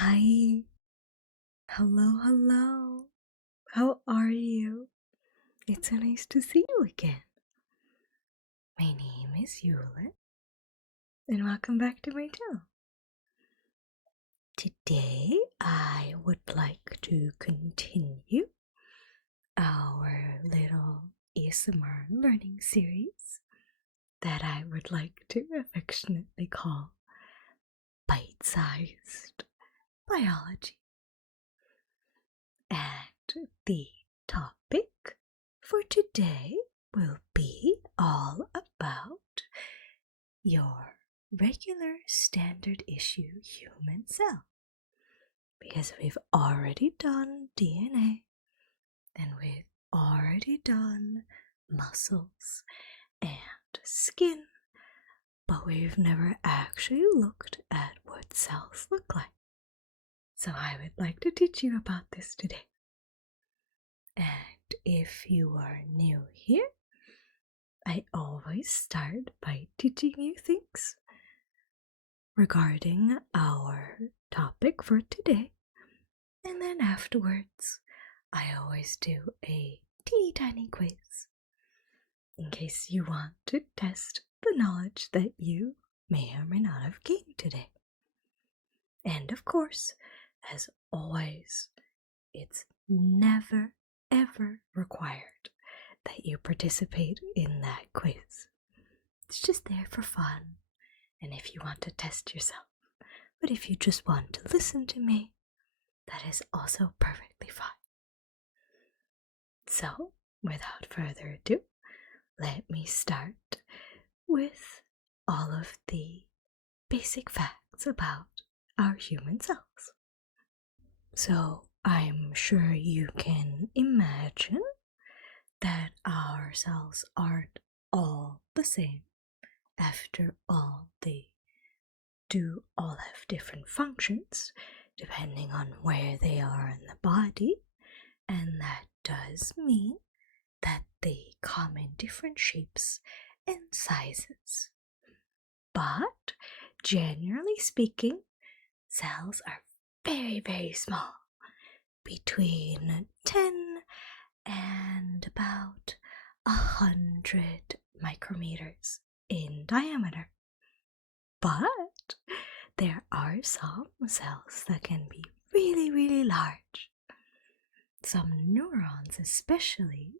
Hi, hello. How are you? It's so nice to see you again. My name is Yule, and welcome back to my channel. Today, I would like to continue our little ASMR learning series that I would like to affectionately call Bite-Sized Biology. And the topic for today will be all about your regular standard issue human cell. Because we've already done DNA and we've already done muscles and skin, but we've never actually looked at what cells look like. So I would like to teach you about this today. And if you are new here, I always start by teaching you things regarding our topic for today. And then afterwards, I always do a teeny tiny quiz in case you want to test the knowledge that you may or may not have gained today. And of course, as always, it's never ever required that you participate in that quiz. It's just there for fun and if you want to test yourself. But if you just want to listen to me, that is also perfectly fine. So, without further ado, let me start with all of the basic facts about our human cells. So, I'm sure you can imagine that our cells aren't all the same. After all, they do all have different functions depending on where they are in the body, and that does mean that they come in different shapes and sizes. But generally speaking, cells are very, very small, between 10 and about 100 micrometers in diameter. But there are some cells that can be really, really large. Some neurons especially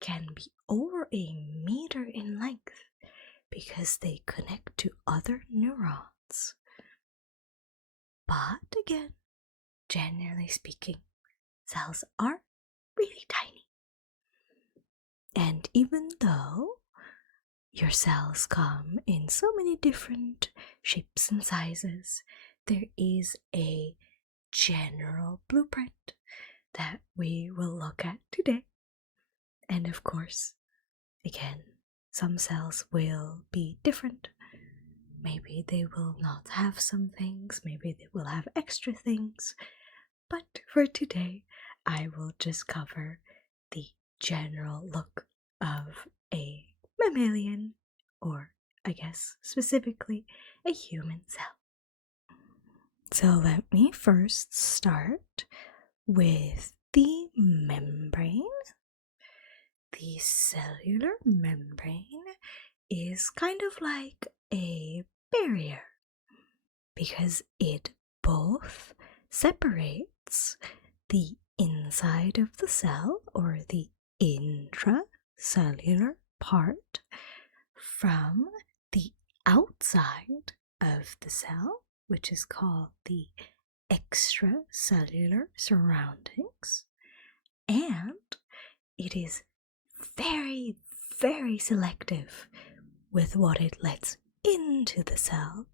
can be over a meter in length because they connect to other neurons. But again, generally speaking, cells are really tiny. And even though your cells come in so many different shapes and sizes, there is a general blueprint that we will look at today. And of course, again, some cells will be different. Maybe they will not have some things, maybe they will have extra things. But for today, I will just cover the general look of a mammalian, or I guess specifically a human cell. So let me first start with the membrane. The cellular membrane is kind of like a barrier because it both separates the inside of the cell, or the intracellular part, from the outside of the cell, which is called the extracellular surroundings, and it is very, very selective with what it lets into the cell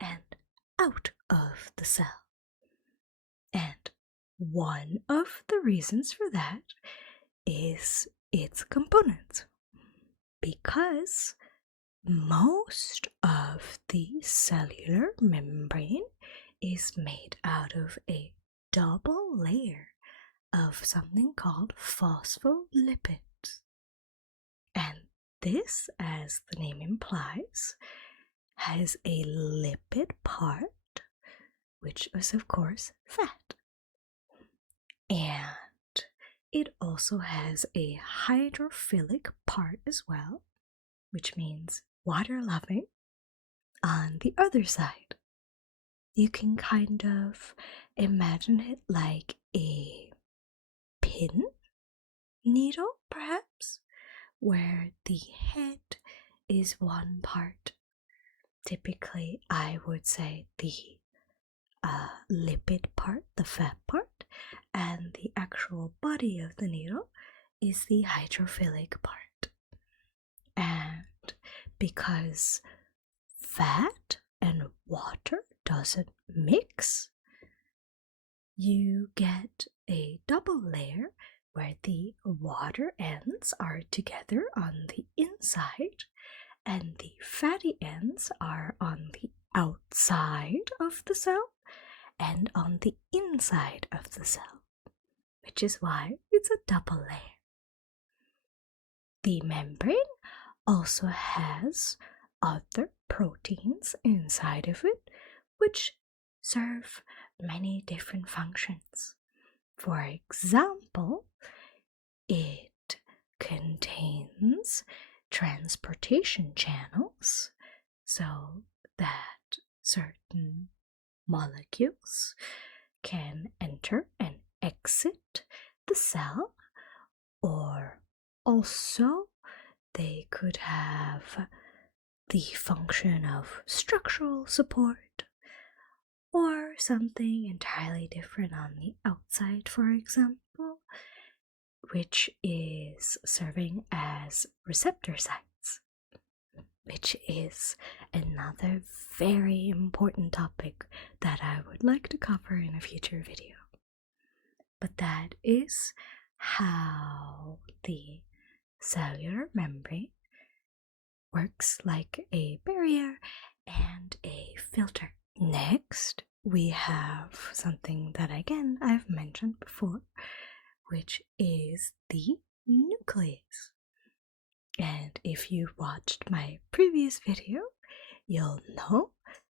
and out of the cell. And one of the reasons for that is its components, because most of the cellular membrane is made out of a double layer of something called phospholipids. And this, as the name implies, has a lipid part which is, of course, fat. And it also has a hydrophilic part as well, which means water-loving. On the other side, you can kind of imagine it like a pin needle, perhaps, where the head is one part. Typically, I would say the lipid part, the fat part, and the actual body of the needle is the hydrophilic part. And because fat and water doesn't mix, you get a double layer where the water ends are together on the inside and the fatty ends are on the outside of the cell and on the inside of the cell, which is why it's a double layer. The membrane also has other proteins inside of it which serve many different functions. For example, it contains transportation channels so that certain molecules can enter and exit the cell, or also they could have the function of structural support or something entirely different on the outside, for example, which is serving as receptor sites, which is another very important topic that I would like to cover in a future video. But that is how the cellular membrane works like a barrier and a filter. Next, we have something that again I've mentioned before, which is the nucleus. And if you watched my previous video, you'll know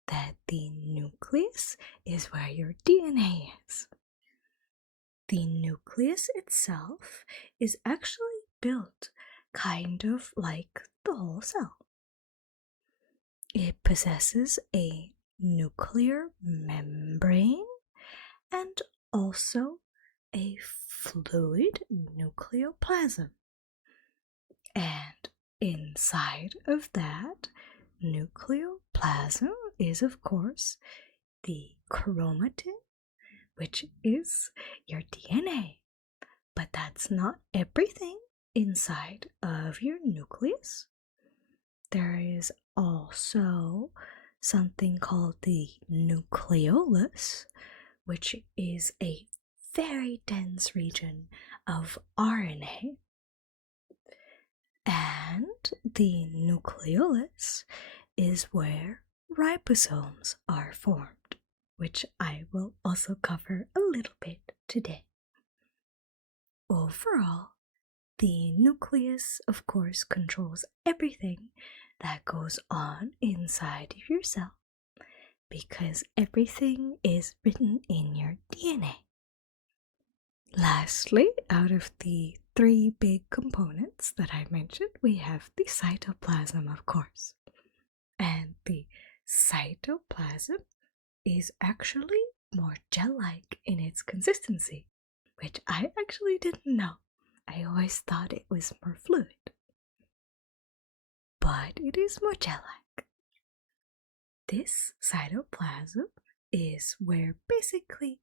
that the nucleus is where your DNA is. The nucleus itself is actually built kind of like the whole cell. It possesses a nuclear membrane and also a fluid nucleoplasm. And inside of that nucleoplasm is, of course, the chromatin, which is your DNA. But that's not everything inside of your nucleus. There is also something called the nucleolus, which is a very dense region of RNA. And the nucleolus is where ribosomes are formed, which I will also cover a little bit today. Overall, the nucleus, of course, controls everything that goes on inside of your cell, because everything is written in your DNA. Lastly, out of the three big components that I mentioned, we have the cytoplasm, of course. And the cytoplasm is actually more gel-like in its consistency, which I actually didn't know. I always thought it was more fluid. But it is more gel-like. This cytoplasm is where basically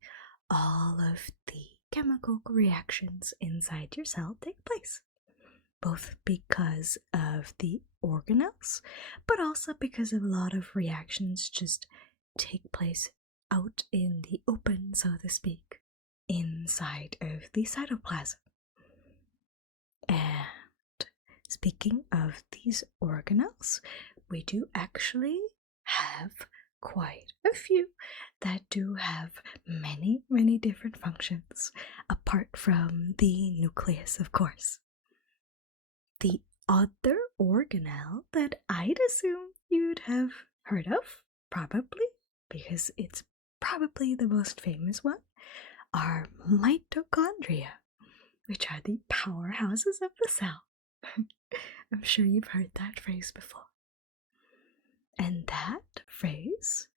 all of the chemical reactions inside your cell take place, both because of the organelles, but also because of a lot of reactions just take place out in the open, so to speak, inside of the cytoplasm. And speaking of these organelles, we do actually have quite a few that do have many, many different functions, apart from the nucleus, of course. The other organelle that I'd assume you'd have heard of, probably, because it's probably the most famous one, are mitochondria, which are the powerhouses of the cell. I'm sure you've heard that phrase before. And that phrase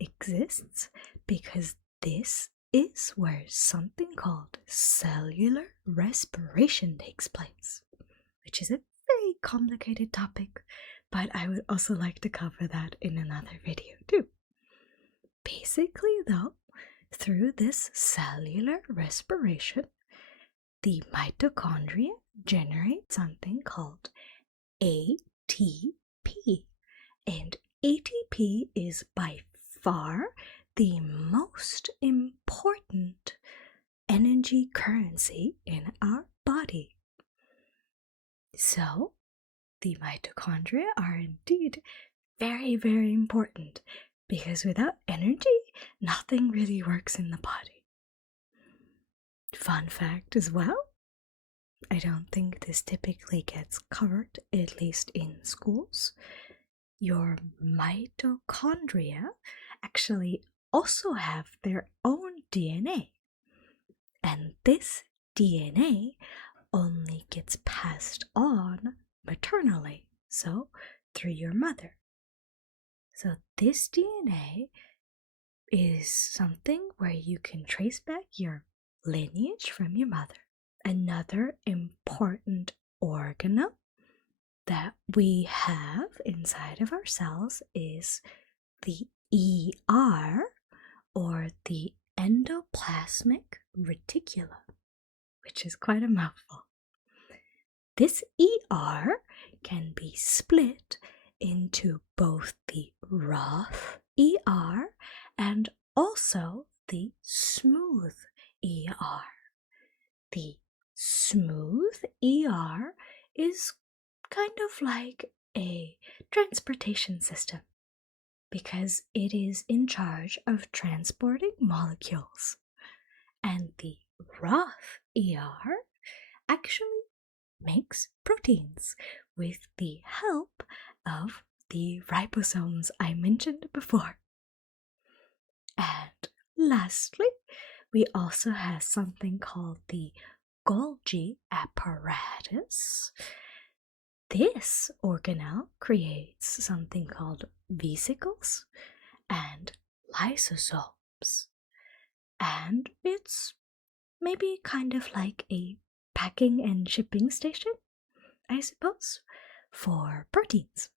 exists because this is where something called cellular respiration takes place, which is a very complicated topic, but I would also like to cover that in another video too. Basically, though, through this cellular respiration, the mitochondria generate something called ATP. And ATP is by far the most important energy currency in our body. So, the mitochondria are indeed very, very important because without energy, nothing really works in the body. Fun fact as well, I don't think this typically gets covered, at least in schools. Your mitochondria actually also have their own DNA. And this DNA only gets passed on maternally, so through your mother. So this DNA is something where you can trace back your lineage from your mother. Another important organelle that we have inside of our cells is the ER, or the endoplasmic reticulum, which is quite a mouthful. This ER can be split into both the rough ER and also the smooth ER. The smooth ER is kind of like a transportation system because it is in charge of transporting molecules. And the rough ER actually makes proteins with the help of the ribosomes I mentioned before. And lastly, we also have something called the Golgi apparatus. This organelle creates something called vesicles and lysosomes. And it's maybe kind of like a packing and shipping station, I suppose, for proteins.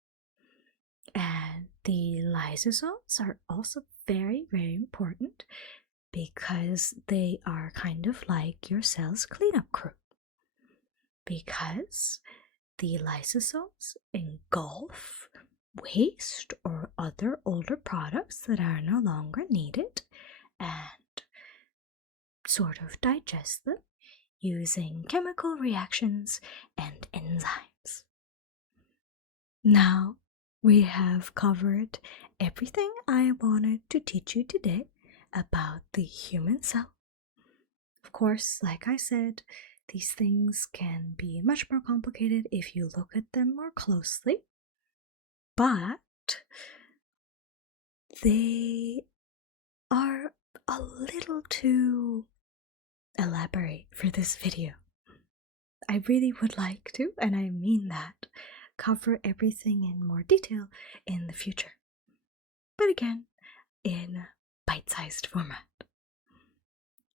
And the lysosomes are also very, very important because they are kind of like your cell's cleanup crew. Because the lysosomes engulf waste or other older products that are no longer needed and sort of digest them using chemical reactions and enzymes. Now, we have covered everything I wanted to teach you today about the human cell. Of course, like I said, these things can be much more complicated if you look at them more closely, but they are a little too elaborate for this video. I really would like to, and I mean that, cover everything in more detail in the future. But again, in bite-sized format.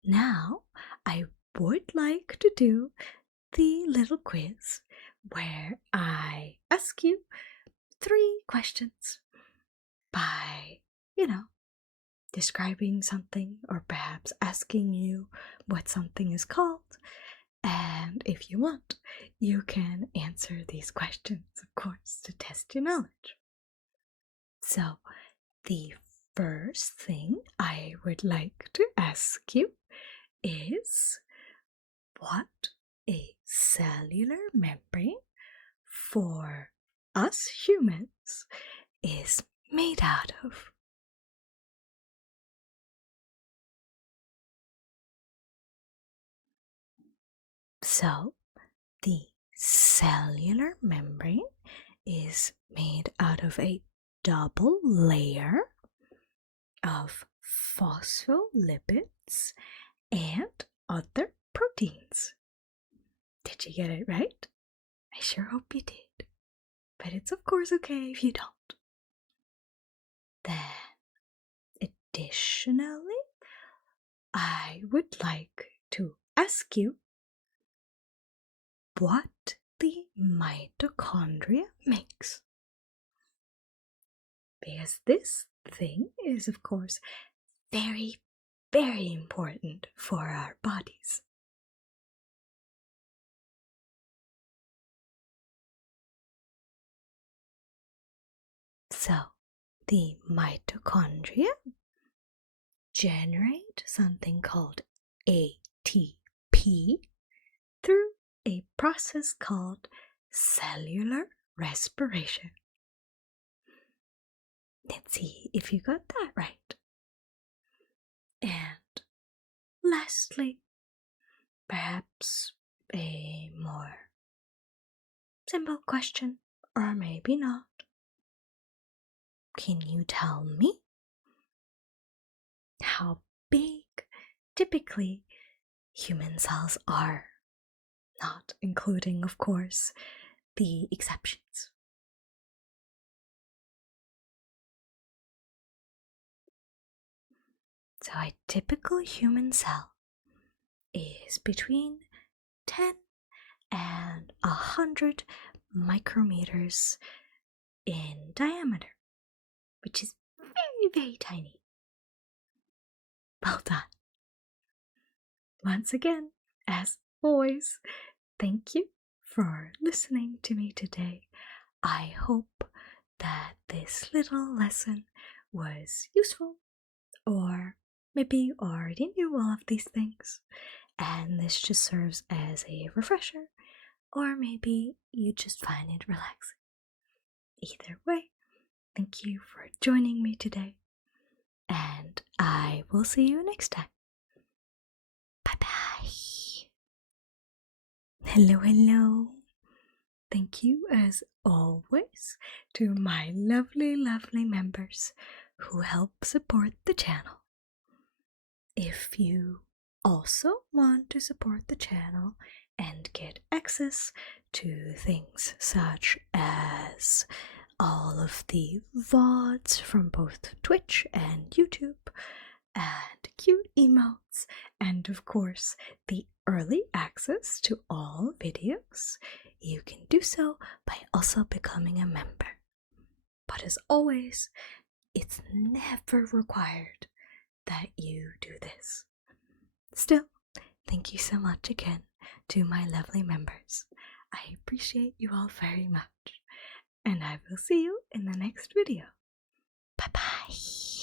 Now, I would like to do the little quiz where I ask you 3 questions by, describing something or perhaps asking you what something is called. And if you want, you can answer these questions, of course, to test your knowledge. So, the first thing I would like to ask you is what a cellular membrane for us humans is made out of. So, the cellular membrane is made out of a double layer of phospholipids, and other proteins. Did you get it right? I sure hope you did. But it's of course okay if you don't. Then, additionally, I would like to ask you what the mitochondria makes. Because this thing is, of course, very, very important for our bodies. So, the mitochondria generate something called ATP through a process called cellular respiration. Let's see if you got that right. And lastly, perhaps a more simple question, or maybe not. Can you tell me how big typically human cells are? Not including, of course, the exceptions. So a typical human cell is between 10 and 100 micrometers in diameter, which is very, very tiny. Well done. Once again, as always, thank you for listening to me today. I hope that this little lesson was useful, or maybe you already knew all of these things, and this just serves as a refresher, or maybe you just find it relaxing. Either way, thank you for joining me today, and I will see you next time. Bye-bye. Hello, hello. Thank you, as always, to my lovely, lovely members who help support the channel. If you also want to support the channel and get access to things such as all of the VODs from both Twitch and YouTube, and cute emotes, and of course the early access to all videos, you can do so by also becoming a member. But as always, it's never required that you do this. Still, thank you so much again to my lovely members. I appreciate you all very much, and I will see you in the next video. Bye bye.